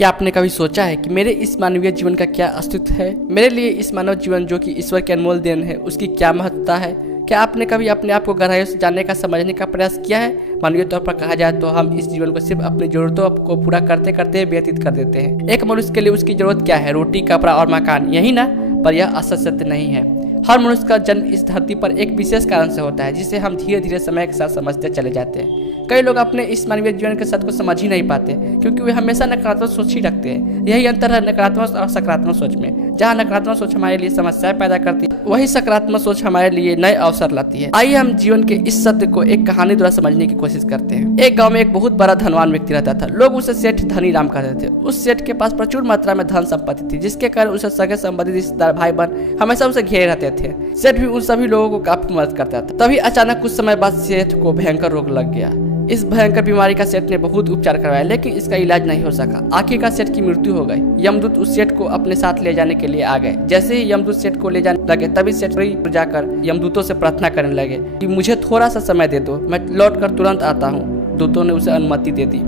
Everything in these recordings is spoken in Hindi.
क्या आपने कभी सोचा है कि मेरे इस मानवीय जीवन का क्या अस्तित्व है? मेरे लिए इस मानव जीवन जो कि ईश्वर की अनमोल देन है, उसकी क्या महत्वता है? क्या आपने कभी अपने आप को गहराई से जानने का, समझने का प्रयास किया है? मानवीय तौर पर कहा जाए तो हम इस जीवन को सिर्फ अपनी जरूरतों को पूरा करते करते व्यतीत कर देते हैं। एक मनुष्य के लिए उसकी जरूरत क्या है? रोटी, कपड़ा और मकान, यही ना? पर यह असत सत्य नहीं है। हर मनुष्य का जन्म इस धरती पर एक विशेष कारण से होता है, जिसे हम धीरे धीरे समय के साथ समझते चले जाते हैं। कई लोग अपने इस मानवीय जीवन के सत्य को समझ ही नहीं पाते, क्योंकि वे हमेशा नकारात्मक सोच ही रखते हैं। यही अंतर है नकारात्मक और सकारात्मक सोच में। जहाँ नकारात्मक सोच हमारे लिए समस्याएं पैदा करती है, वही सकारात्मक सोच हमारे लिए नए अवसर लाती है। आइए हम जीवन के इस सत्य को एक कहानी द्वारा समझने की कोशिश करते हैं। एक गाँव में एक बहुत बड़ा धनवान व्यक्ति रहता था। लोग उसे सेठ धनी राम कहते थे। उस सेठ के पास प्रचुर मात्रा में धन संपत्ति थी, जिसके कारण उसे सगे संबंधी, रिश्तेदार, भाई बहन हमेशा उसे घेरे रहते थे। सेठ भी उन सभी लोगों को काफी मदद करता था। तभी अचानक कुछ समय बाद सेठ को भयंकर रोग लग गया। इस भयंकर बीमारी का सेठ ने बहुत उपचार करवाया, लेकिन इसका इलाज नहीं हो सका। आखिरकार सेठ की मृत्यु हो गई। यमदूत उस सेठ को अपने साथ ले जाने के लिए आ गए। जैसे ही यमदूत सेठ को ले जाने लगे, तभी सेठ जाकर यमदूतों से प्रार्थना करने लगे कि मुझे थोड़ा सा समय दे दो, मैं लौटकर तुरंत आता हूँ। दूतों ने उसे अनुमति दे दी।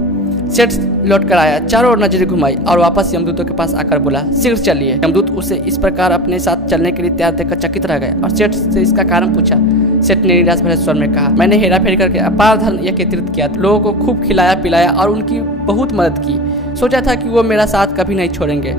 सेठ लौट कर आया, चारों ओर नजरें घुमाई और वापस यमदूतों के पास आकर बोला, शीघ्र चलिए। यमदूत उसे इस प्रकार अपने साथ चलने के लिए तैयार देखकर चकित रह गए और सेठ से इसका कारण पूछा। सेठ ने निराश भरे स्वर में कहा, मैंने हेरा फेरी करके अपार धन एकत्रित किया, लोगों को खूब खिलाया पिलाया और उनकी बहुत मदद की। सोचा था कि वो मेरा साथ कभी नहीं छोड़ेंगे।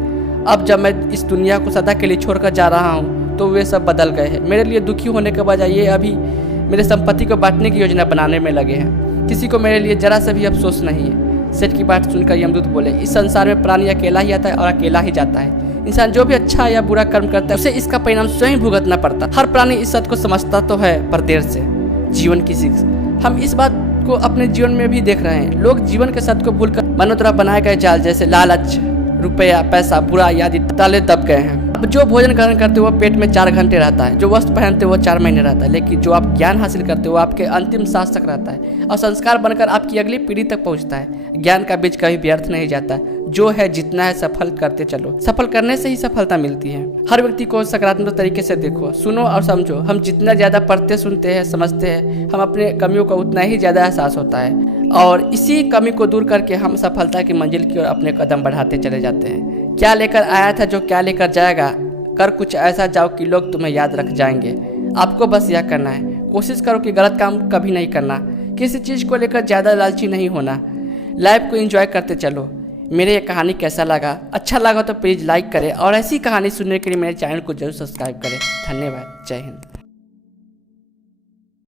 अब जब मैं इस दुनिया को सदा के लिए छोड़कर जा रहा हूँ तो वे सब बदल गए हैं। मेरे लिए दुखी होने के बजाय ये अभी मेरे संपत्ति को बांटने की योजना बनाने में लगे हैं। किसी को मेरे लिए जरा सा भी अफसोस नहीं है। सेठ की बात सुनकर यमदूत बोले, इस संसार में प्राणी अकेला ही आता है और अकेला ही जाता है। इंसान जो भी अच्छा या बुरा कर्म करता है, उसे इसका परिणाम स्वयं भुगतना पड़ता है। हर प्राणी इस सत्य को समझता तो है, पर देर से। जीवन की सीख, हम इस बात को अपने जीवन में भी देख रहे हैं। लोग जीवन के सत्य को भूलकर मनुष्य द्वारा बनाए गए जाल जैसे लालच, रुपया, पैसा, बुरा आदि ताले दब गए हैं। अब जो भोजन ग्रहण करते हो पेट में 4 घंटे रहता है, जो वस्त्र पहनते हो 4 महीने रहता है, लेकिन जो आप ज्ञान हासिल करते हो आपके अंतिम सांस तक रहता है और संस्कार बनकर आपकी अगली पीढ़ी तक पहुंचता है। ज्ञान का बीज कभी व्यर्थ नहीं जाता। जो है जितना है सफल करते चलो। सफल करने से ही सफलता मिलती है। हर व्यक्ति को सकारात्मक तरीके से देखो, सुनो और समझो। हम जितना ज्यादा पढ़ते, सुनते हैं, समझते हैं, हम अपने कमियों का उतना ही ज्यादा एहसास होता है और इसी कमी को दूर करके हम सफलता की मंजिल की ओर अपने कदम बढ़ाते चले जाते हैं। क्या लेकर आया था जो क्या लेकर जाएगा, कर कुछ ऐसा जाओ कि लोग तुम्हें याद रख जाएंगे। आपको बस यह करना है, कोशिश करो कि गलत काम कभी नहीं करना। किसी चीज़ को लेकर ज़्यादा लालची नहीं होना। लाइफ को एंजॉय करते चलो। मेरे ये कहानी कैसा लगा? अच्छा लगा तो प्लीज़ लाइक करें और ऐसी कहानी सुनने के लिए मेरे चैनल को जरूर सब्सक्राइब करें। धन्यवाद। जय हिंद।